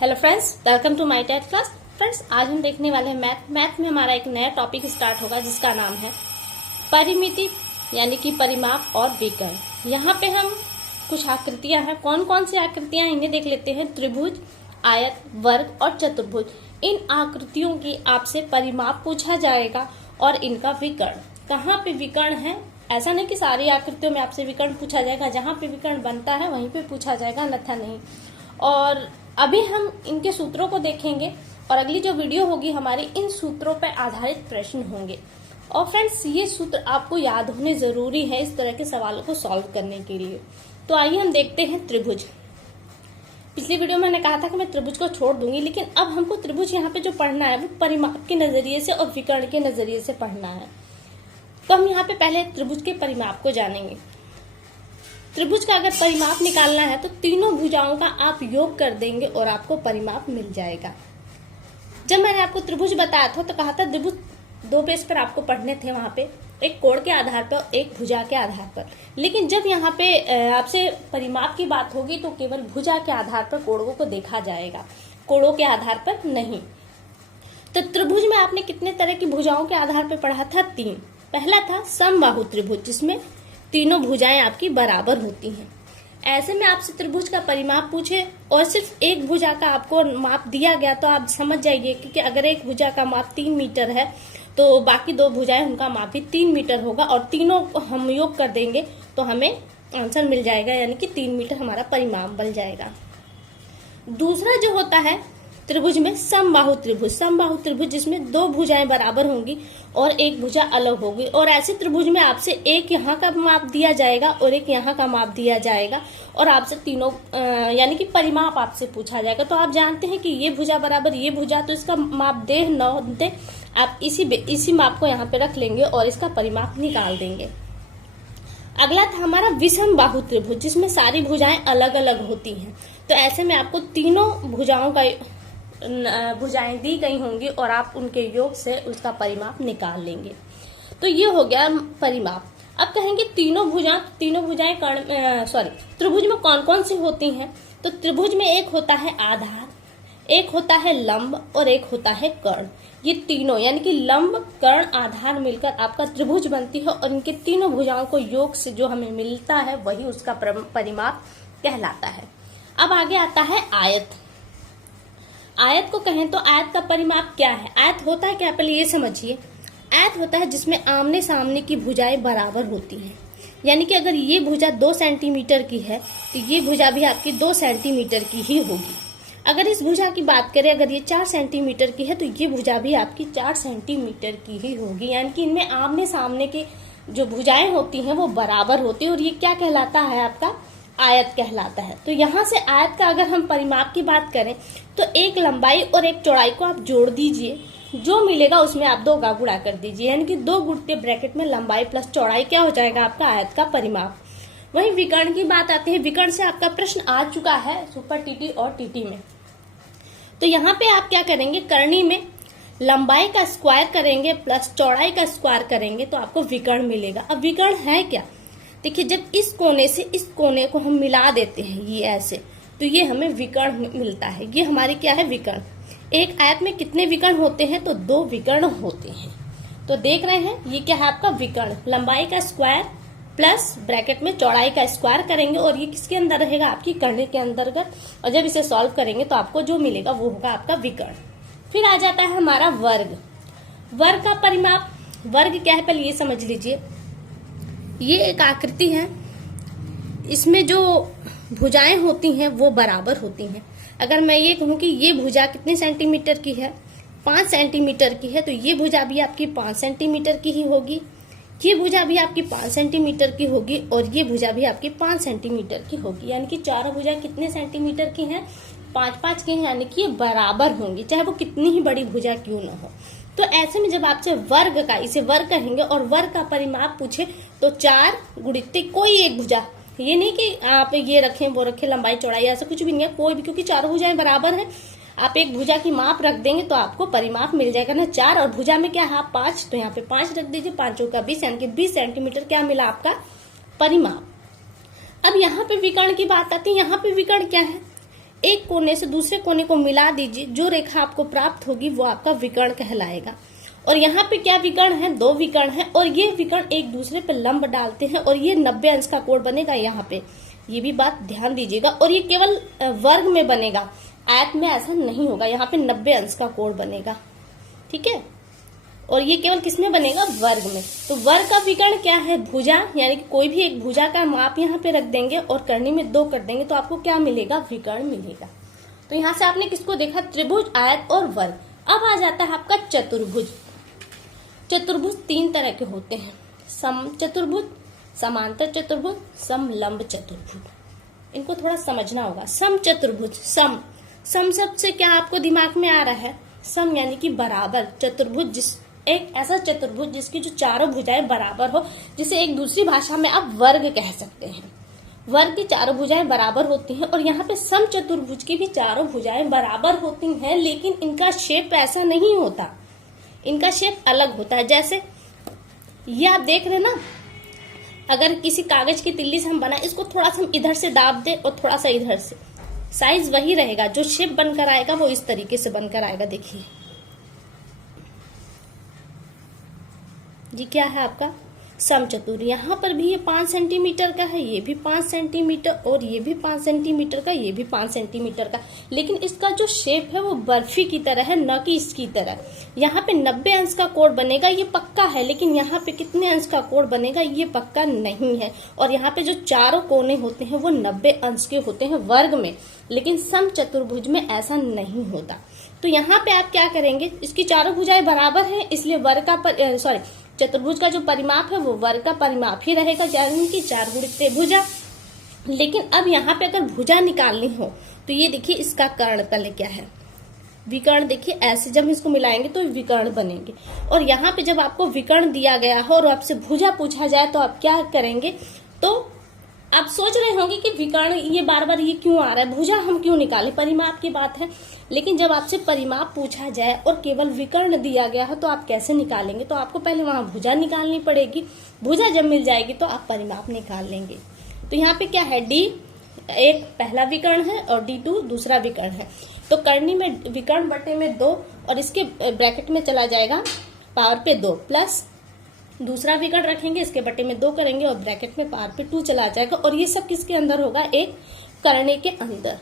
Hello friends, welcome to my TET class. Friends, आज हम देखने वाले हैं मैथ में हमारा एक नया टॉपिक स्टार्ट होगा जिसका नाम है परिमिति यानी कि परिमाप और विकर्ण। यहाँ पे हम कुछ आकृतियां हैं। कौन कौन सी आकृतियां हैं इन्हें देख लेते हैं। त्रिभुज, आयत, वर्ग और चतुर्भुज। इन आकृतियों की आपसे परिमाप पूछा जाएगा और इनका विकर्ण। कहाँ पे विकर्ण है, ऐसा नहीं कि सारी आकृतियों में आपसे विकर्ण पूछा जाएगा। जहाँ पे विकर्ण बनता है वहीं पे पूछा जाएगा, अन्यथा नहीं। और अभी हम इनके सूत्रों को देखेंगे और अगली जो वीडियो होगी हमारी इन सूत्रों पर आधारित प्रश्न होंगे। और फ्रेंड्स, ये सूत्र आपको याद होने जरूरी है इस तरह के सवालों को सॉल्व करने के लिए। तो आइए हम देखते हैं त्रिभुज। पिछली वीडियो में मैंने कहा था कि मैं त्रिभुज को छोड़ दूंगी, लेकिन अब हमको त्रिभुज यहाँ पे जो पढ़ना है वो परिमाप के नजरिए से और विकर्ण के नजरिए से पढ़ना है। तो हम यहाँ पे पहले त्रिभुज के परिमाप को जानेंगे। त्रिभुज का अगर परिमाप निकालना है तो तीनों भुजाओं का आप योग कर देंगे और आपको परिमाप मिल जाएगा। जब मैंने आपको त्रिभुज बताया था तो कहा था त्रिभुज दो पेज पर आपको पढ़ने थे, वहां पे एक कोण के आधार पर और एक भुजा के आधार पर। लेकिन जब यहाँ पे आपसे परिमाप की बात होगी तो केवल भुजा के आधार पर कोणों को देखा जाएगा, कोणों के आधार पर नहीं। तो त्रिभुज में आपने कितने तरह की भुजाओं के आधार पर पढ़ा था? तीन। पहला था समबाहु त्रिभुज, जिसमें तीनों भुजाएं आपकी बराबर होती हैं। ऐसे में आपसे त्रिभुज का परिमाप पूछे और सिर्फ एक भुजा का आपको माप दिया गया तो आप समझ जाइए कि अगर एक भुजा का माप 3 मीटर है तो बाकी दो भुजाएं उनका माप भी 3 मीटर होगा और तीनों हम योग कर देंगे तो हमें आंसर मिल जाएगा, यानी कि 3 मीटर हमारा परिमाप बन जाएगा। दूसरा जो होता है त्रिभुज में समबाहु त्रिभुज, समबाहु त्रिभुज जिसमें दो भुजाएं बराबर होंगी और एक भुजा अलग होगी। और ऐसे त्रिभुज में आपसे एक यहाँ का माप दिया जाएगा और एक यहाँ का माप दिया जाएगा और आपसे तीनों यानी कि परिमाप आपसे पूछा जाएगा। तो आप जानते हैं कि ये भुजा बराबर ये भुजा, तो इसका माप दे न दे आप इसी माप को यहाँ पे रख लेंगे और इसका परिमाप निकाल देंगे। अगला था हमारा विषम बाहु त्रिभुज, जिसमें सारी भुजाएं अलग अलग होती हैं। तो ऐसे में आपको तीनों भुजाओं का भुजाएं दी गई होंगी और आप उनके योग से उसका परिमाप निकाल लेंगे। तो ये हो गया परिमाप। अब कहेंगे तीनों भुजाएं त्रिभुज में कौन कौन सी होती हैं? तो त्रिभुज में एक होता है आधार, एक होता है लंब और एक होता है कर्ण। ये तीनों यानी कि लंब, कर्ण, आधार मिलकर आपका त्रिभुज बनती है और इनके तीनों भुजाओं को योग से जो हमें मिलता है वही उसका परिमाप कहलाता है। अब आगे आता है आयत। आयत को कहें तो आयत का परिमाप क्या है? आयत होता है क्या, पहले ये समझिए। आयत होता है जिसमें आमने सामने की भुजाएं बराबर होती हैं। यानी कि अगर ये भुजा 2 सेंटीमीटर की है तो ये भुजा भी आपकी 2 सेंटीमीटर की ही होगी। अगर इस भुजा की बात करें, अगर ये 4 सेंटीमीटर की है तो ये भुजा भी आपकी 4 सेंटीमीटर की ही होगी। यानी कि इनमें आमने सामने की जो भुजाएं होती हैं वो बराबर होती है और ये क्या कहलाता है? आपका आयत कहलाता है। तो यहाँ से आयत का अगर हम परिमाप की बात करें तो एक लंबाई और एक चौड़ाई को आप जोड़ दीजिए, जो मिलेगा उसमें आप 2 का गुणा कर दीजिए, यानी कि 2 गुणा ब्रैकेट में लंबाई प्लस चौड़ाई क्या हो जाएगा? आपका आयत का परिमाप। वहीं विकर्ण की बात आती है। विकर्ण से आपका प्रश्न आ चुका है सुपर टीटी और टीटी में। तो यहाँ पे आप क्या करेंगे? करनी में लंबाई का स्क्वायर करेंगे प्लस चौड़ाई का स्क्वायर करेंगे तो आपको विकर्ण मिलेगा। अब विकर्ण है क्या? देखिए, जब इस कोने से इस कोने को हम मिला देते हैं ये ऐसे, तो ये हमें विकर्ण मिलता है। ये हमारी क्या है? विकर्ण। एक आयत में कितने विकर्ण होते हैं? तो 2 विकर्ण होते हैं। तो देख रहे हैं ये क्या है? आपका विकर्ण। लंबाई का स्क्वायर प्लस ब्रैकेट में चौड़ाई का स्क्वायर करेंगे और ये किसके अंदर रहेगा? आपकी करनी के अंतर्गत। और जब इसे सॉल्व करेंगे तो आपको जो मिलेगा वो होगा आपका विकर्ण। फिर आ जाता है हमारा वर्ग। वर्ग का परिमाप, वर्ग क्या है पहले ये समझ लीजिए। ये एक आकृति है, इसमें जो भुजाएं होती हैं वो बराबर होती हैं। अगर मैं ये कहूं कि ये भुजा कितने सेंटीमीटर की है? 5 सेंटीमीटर की है, तो ये भुजा भी आपकी 5 सेंटीमीटर की ही होगी, ये भुजा भी आपकी 5 सेंटीमीटर की होगी और ये भुजा भी आपकी 5 सेंटीमीटर की होगी। यानी कि चारों भुजा कितने सेंटीमीटर की हैं? 5-5 की, यानी कि ये बराबर होंगी, चाहे वो कितनी ही बड़ी भुजा क्यों ना हो। तो ऐसे में जब आपसे वर्ग का, इसे वर्ग कहेंगे और वर्ग का परिमाप पूछे तो 4 गुणित कोई एक भुजा, ये नहीं कि आप ये रखें वो रखें, लंबाई चौड़ाई ऐसा कुछ भी नहीं है, कोई भी, क्योंकि चारों भुजाएं बराबर हैं। आप एक भुजा की माप रख देंगे तो आपको परिमाप मिल जाएगा ना 4, और भुजा में क्या है? 5, तो यहाँ पे 5 रख दीजिए, 5 का 20, यानी कि 20 सेंटीमीटर क्या मिला आपका परिमाप। अब यहाँ पे विकर्ण की बात आती है। यहाँ पे विकर्ण क्या है? एक कोने से दूसरे कोने को मिला दीजिए, जो रेखा आपको प्राप्त होगी वो आपका विकर्ण कहलाएगा। और यहाँ पे क्या विकर्ण है, 2 विकर्ण है, और ये विकर्ण एक दूसरे पे लंब डालते हैं और ये 90 अंश का कोण बनेगा यहाँ पे, ये भी बात ध्यान दीजिएगा। और ये केवल वर्ग में बनेगा, आयत में ऐसा नहीं होगा, यहाँ पे 90 अंश का कोण बनेगा, ठीक है। और ये केवल किसमें बनेगा, वर्ग में। तो वर्ग का विकर्ण क्या है, भुजा, यानी कि कोई भी एक भुजा का माप यहाँ पे रख देंगे और करनी में 2 कर देंगे तो आपको क्या मिलेगा, विकर्ण मिलेगा। तो यहाँ से आपने किसको देखा, त्रिभुज, आयत और वर्ग। अब आ जाता है आपका चतुर्भुज। चतुर्भुज 3 तरह के होते हैं, सम चतुर्भुज, समांतर चतुर्भुज, समलंब चतुर्भुज। इनको थोड़ा समझना होगा। सम चतुर्भुज, सम शब्द से क्या आपको दिमाग में आ रहा है, सम यानी कि बराबर। चतुर्भुज एक ऐसा चतुर्भुज जिसकी जो चारों भुजाएं बराबर हो, जिसे एक दूसरी भाषा में आप वर्ग कह सकते हैं। वर्ग की चारों भुजाएं बराबर होती हैं और यहाँ पे सम चतुर्भुज की भी चारों भुजाएं बराबर होती हैं, लेकिन इनका शेप ऐसा नहीं होता, इनका शेप अलग होता है। जैसे ये आप देख रहे हैं ना, अगर किसी कागज की तिल्ली से हम बनाए, इसको थोड़ा सा हम इधर से दाब दे और थोड़ा सा इधर से, साइज वही रहेगा, जो शेप बनकर आएगा वो इस तरीके से बनकर आएगा। देखिए जी क्या है आपका समचतुर। यहाँ पर भी ये 5 सेंटीमीटर का है, ये भी 5 सेंटीमीटर, और ये भी 5 सेंटीमीटर का, ये भी 5 सेंटीमीटर का, लेकिन इसका जो शेप है वो बर्फी की तरह है, न कि इसकी तरह। यहाँ पे 90 अंश का कोण बनेगा, ये पक्का है, लेकिन यहाँ पे कितने अंश का कोण बनेगा ये पक्का नहीं है। और यहाँ पे जो चारों कोने होते हैं वो 90 अंश के होते हैं वर्ग में, लेकिन समचतुर्भुज में ऐसा नहीं होता। तो यहाँ पे आप क्या करेंगे, इसकी चारों भुजाएं बराबर है, इसलिए वर्ग का चतुर्भुज का जो परिमाप है वो वर्ग का परिमाप ही रहेगा, यानी कि 4 गुणित भुजा। लेकिन अब यहाँ पे अगर भुजा निकालनी हो तो ये देखिए इसका कर्ण पहले क्या है, विकर्ण। देखिए ऐसे जब इसको मिलाएंगे तो विकर्ण बनेंगे। और यहाँ पे जब आपको विकर्ण दिया गया हो और आपसे भुजा पूछा जाए तो आप क्या करेंगे, तो आप सोच रहे होंगे कि विकर्ण ये बार बार ये क्यों आ रहा है, भुजा हम क्यों निकालें, परिमाप की बात है। लेकिन जब आपसे परिमाप पूछा जाए और केवल विकर्ण दिया गया हो तो आप कैसे निकालेंगे, तो आपको पहले वहां भुजा निकालनी पड़ेगी। भुजा जब मिल जाएगी तो आप परिमाप निकाल लेंगे। तो यहाँ पे क्या है, डी एक पहला विकर्ण है और D2 दूसरा विकर्ण है। तो करनी में विकर्ण बटे में 2 और इसके ब्रैकेट में चला जाएगा पावर पे 2 प्लस दूसरा विकर्ण रखेंगे, इसके बटे में 2 करेंगे और ब्रैकेट में पावर पे 2 चला जाएगा। और ये सब किसके अंदर होगा, एक करने के अंदर।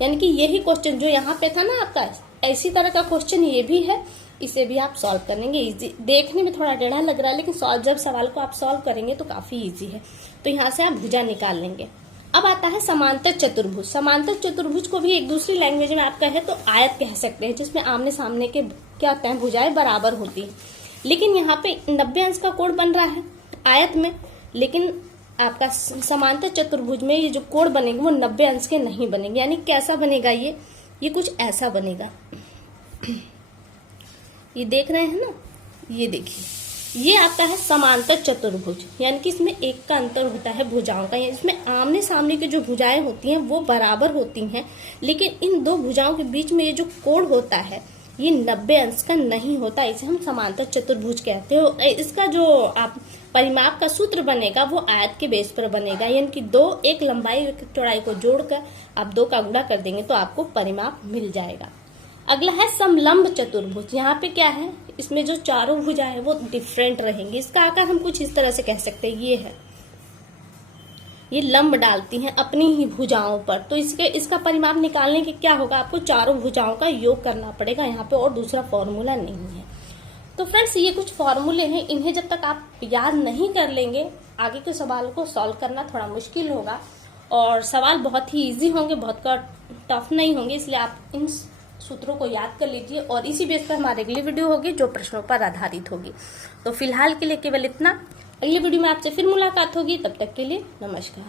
यानी कि यही क्वेश्चन जो यहाँ पे था ना आपका, ऐसी तरह का क्वेश्चन ये भी है, इसे भी आप सॉल्व करेंगे। इजी देखने में थोड़ा टेढ़ा लग रहा है, लेकिन जब सवाल को आप सॉल्व करेंगे तो काफी इजी है। तो यहाँ से आप भुजा निकाल लेंगे। अब आता है समांतर चतुर्भुज। समांतर चतुर्भुज को भी एक दूसरी लैंग्वेज में आप कहे तो आयत कह सकते हैं, जिसमें आमने सामने के क्या होते हैं, भुजाएं बराबर होती है। लेकिन यहाँ पे 90 अंश का कोण बन रहा है आयत में, लेकिन आपका समांतर चतुर्भुज में ये जो कोण बनेंगे वो 90 अंश के नहीं बनेंगे। यानी कैसा बनेगा, ये कुछ ऐसा बनेगा। ये देख रहे हैं ना, ये देखिए, ये आता है समांतर चतुर्भुज, यानी कि इसमें एक का अंतर होता है भुजाओं का। इसमें आमने सामने की जो भुजाएं होती हैं वो बराबर होती हैं, लेकिन इन दो भुजाओं के बीच में ये जो कोण होता है ये 90 अंश का नहीं होता। इसे हम समांतर चतुर्भुज कहते हो। इसका जो आप परिमाप का सूत्र बनेगा वो आयत के बेस पर बनेगा, यानी कि 2 एक लंबाई एक चौड़ाई को जोड़कर आप 2 का गुणा कर देंगे तो आपको परिमाप मिल जाएगा। अगला है समलंब चतुर्भुज। यहाँ पे क्या है, इसमें जो चारों भुजाएं है वो डिफरेंट रहेंगी। इसका आकार हम कुछ इस तरह से कह सकते हैं, ये है, ये लंब डालती हैं अपनी ही भुजाओं पर। तो इसका परिमाप निकालने के क्या होगा, आपको चारों भुजाओं का योग करना पड़ेगा यहाँ पे, और दूसरा फॉर्मूला नहीं है। तो फ्रेंड्स ये कुछ फॉर्मूले हैं, इन्हें जब तक आप याद नहीं कर लेंगे आगे के सवाल को सॉल्व करना थोड़ा मुश्किल होगा। और सवाल बहुत ही ईजी होंगे, बहुत टफ नहीं होंगे, इसलिए आप इन सूत्रों को याद कर लीजिए। और इसी बेस पर हमारी अगली वीडियो होगी जो प्रश्नों पर आधारित होगी। तो फिलहाल के लिए केवल इतना। अगली वीडियो में आपसे फिर मुलाकात होगी, तब तक के लिए नमस्कार।